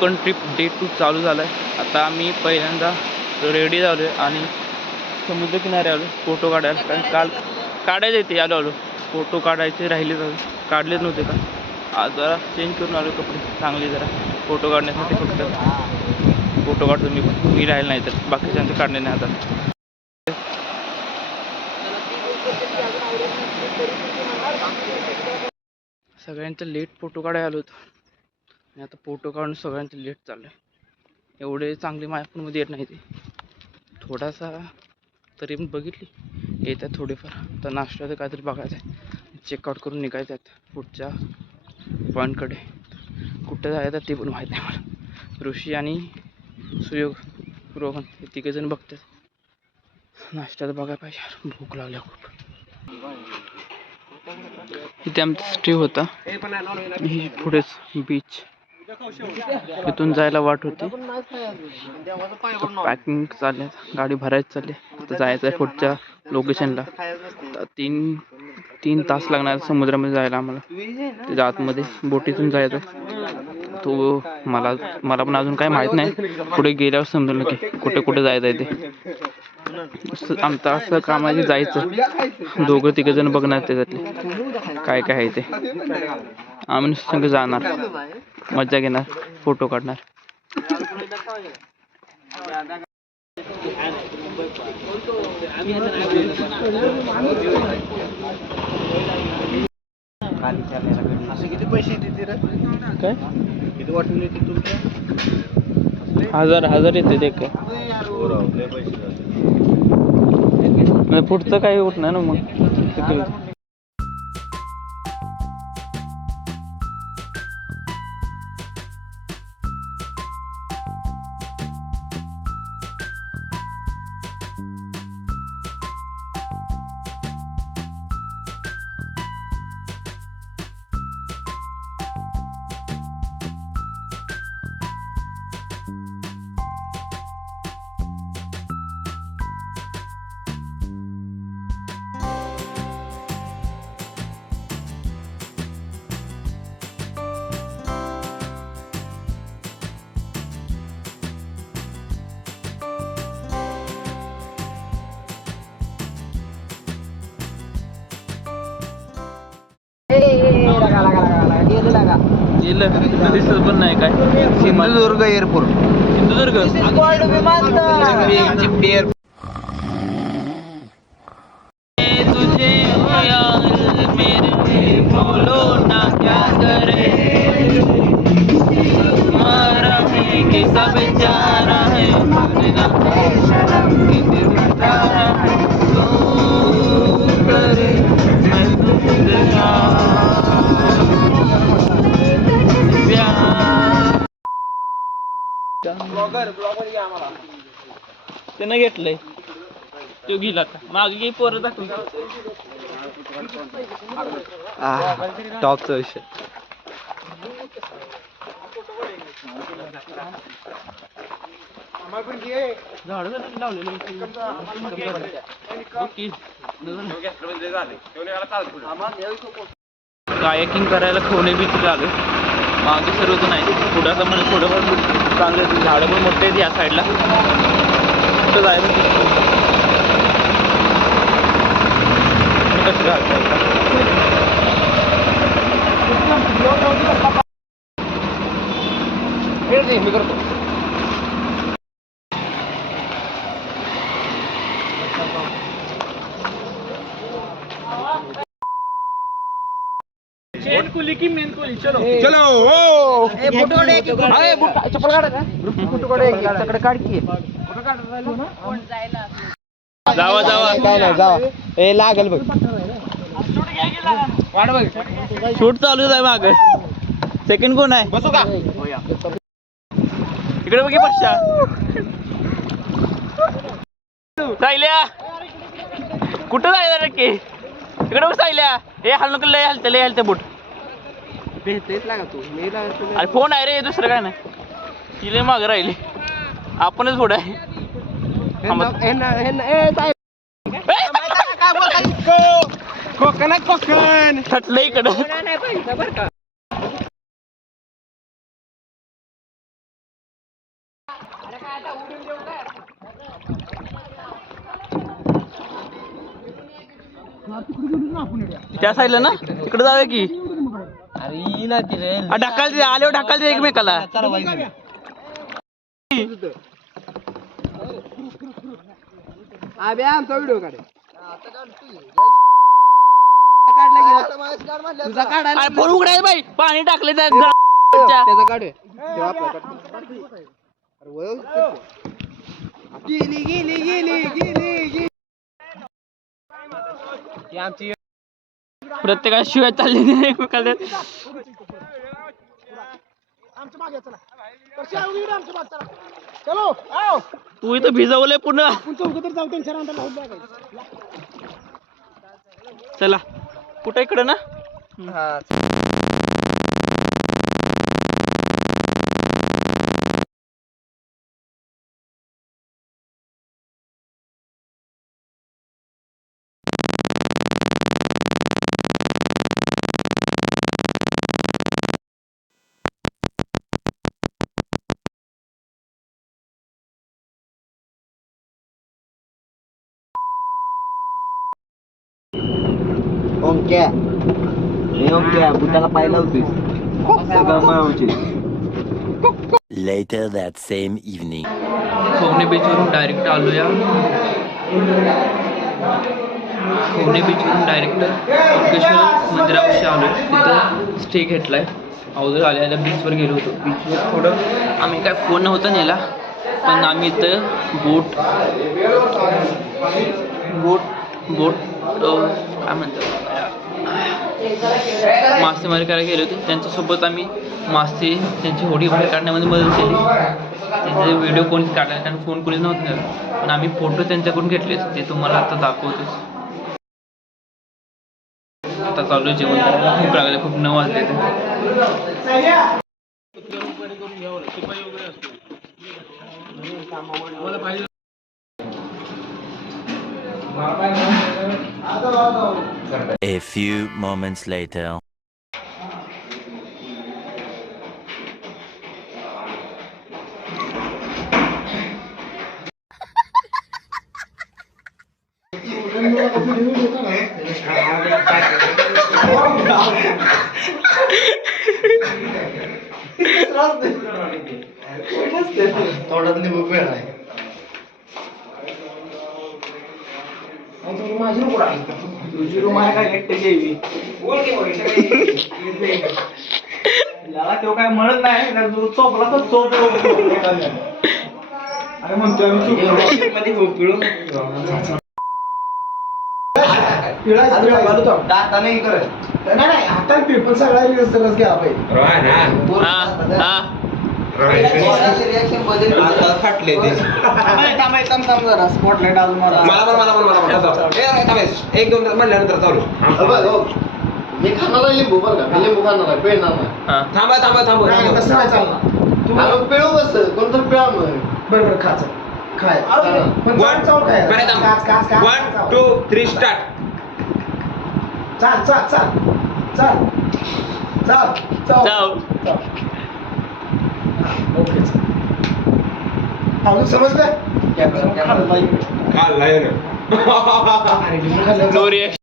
Konkan trip day 2 चालू झाला आहे. आता आम्ही पहिल्यांदा रेडी झालो आहे आणि समुद्रकिनारे आलो फोटो काढायला. कारण काल काढायचे येते आलो फोटो काढायचे राहिले काढलेच नव्हते का. आज जरा चेंज करून आलो कपडे चांगले जरा फोटो काढण्यासाठी. फक्त फोटो काढतो मी राहील नाही तर बाकीच्यांचे काढणे नाही आता. सगळ्यांचं लेट फोटो काढायला आलो होतो आणि आता फोटो काढून सगळ्यांचं लेट चाललं आहे. एवढे चांगले माझ्या फोनमध्ये येत नाही ते. थोडासा तरी मी बघितली येत आहे थोडेफार. तर नाश्त्याचं काहीतरी बघायचं आहे, चेकआउट करून निघायचं आहे पुढच्या पॉईंटकडे. कुठं जायचं ते पण माहीत नाही मला. ऋषी आणि सुयोग रोहन हे तिघेजण बघतात. नाश्त्याचं बघायला पाहिजे, भूक लागल्या खूप. इथे आमचा स्टे होता. ही पुढेच बीच, इथून जायला वाट होती. पॅकिंग चालले, गाडी भरायची चालली. आता जायचं आहे पुढच्या लोकेशनला. 3 तास लागणार समुद्रामध्ये जायला आम्हाला. त्याच्या आतमध्ये बोटीतून जायचं. तो मला पण अजून काही माहीत नाही. पुढे गेल्यावर समजलं की कुठे जायचं आहे ते. आमचं असं काम आहे की जायचं, 2-3 जण बघणार त्याच्यातले काय आहे ते. आम्ही संग जाणार, मजा घेणार, फोटो काढणार. किती पैसे देते रे? काय किती वाटून येते तुमच्या? 1000 येते ते काय. पुढचं काही होत नाही ना मग. दिसत पण नाही काय. सिंधुदुर्ग एअरपोर्ट. सिंधुदुर्ग तुझे मेरे बोलो ना क्या करे. मारा है कि सब चारा है करे मैं त्यानं घेतलंय तो गेला आता. मागे पोरं दाखवून टॉपचा विषय. कायाकिंग करायला खोने बीच आलो. मागे सर्वच नाही, पुढं म्हणजे थोडंफार चांगलं. झाडं पण मोठे आहेत या साईडला. कुठं जायचं कसं घालतं मी करतो. कुली की मेन कुली. चलो चप्पल काढ की. जावा ए लागल बघ. शूट चालू आहे माग. सेकंड कोण आहे? बसू का इकडे बघी पक्षा सायल्या. कुठं जायचं नक्की? इकडे बघ सायल्या. हे हल नको, लय हलते बोट. अरे फोन आहे रे, दुसरं काय नाही. तिला मागं राहिली, आपणच पुढे आहे. कोकण थटलं इकडं. त्या साईडला ना तिकडे जाऊया की अरे ना तिथे ढकालते आल्यावर ढकालते एकमेकाला आमचा व्हिडिओ काढ तुझा काढायला फोन उघडाय बाई पाणी टाकले त्या त्याचा काढ तेव्हा आपला गेली गेली गेली गेली गेली आमची प्रत्येकाला शिवाय चालले एकमेकाला तू इथं भिजवलंय पुन्हा चला कुठं इकडं ना ओंक्या हे ओंक्या बुद्धाला पाहिला होतीस सगळं मावची Later that same evening. Khavane बीचवरून डायरेक्ट आलोया खवणे बीचवरून डायरेक्ट ओंकेश्वर मंदिरापाशी आलो तिथं स्टे घेतलाय अगोदर आल्याला बीचवर गेलो होतो बीचवर थोडं आम्ही काय फोन नव्हता नेला पण आम्ही इथं बोट काय म्हणतात मासेमारी करायला गेले होते त्यांच्यासोबत आम्ही मासे त्यांची होडी बाहेर काढण्यामध्ये मदत केली त्यांचे व्हिडिओ कोणी काढला कारण फोन कोणीच नव्हतं नेला पण आम्ही फोटो त्यांच्याकडून घेतले ते तुम्हाला आता दाखवतोच आता चालू आहे जेवण करायला खूप लागले खूप 9 वाजले A few moments later. थोडा लिंबू पिळा आहे माझी नको तुझी रूम आहे काय एकटे जेवी तो काय म्हणत नाही चोपला तर चोप अरे म्हणतोय दाता नाही करत नाही हातात पेपर सगळा रस घ्या फाटले जरा स्पॉटलाइट अजून मला एक दोन म्हणल्यानंतर चालू मी खाणार आहे लिंबू बरं का लिंबू खाणार आहे पेळणार नाही थांबा कसं नाही चालणार पेळू कसं कोणतं पेळा मग बरोबर खाच खाय One, two, three, start. जाऊ समजलं खाल्लाय ना. No reaction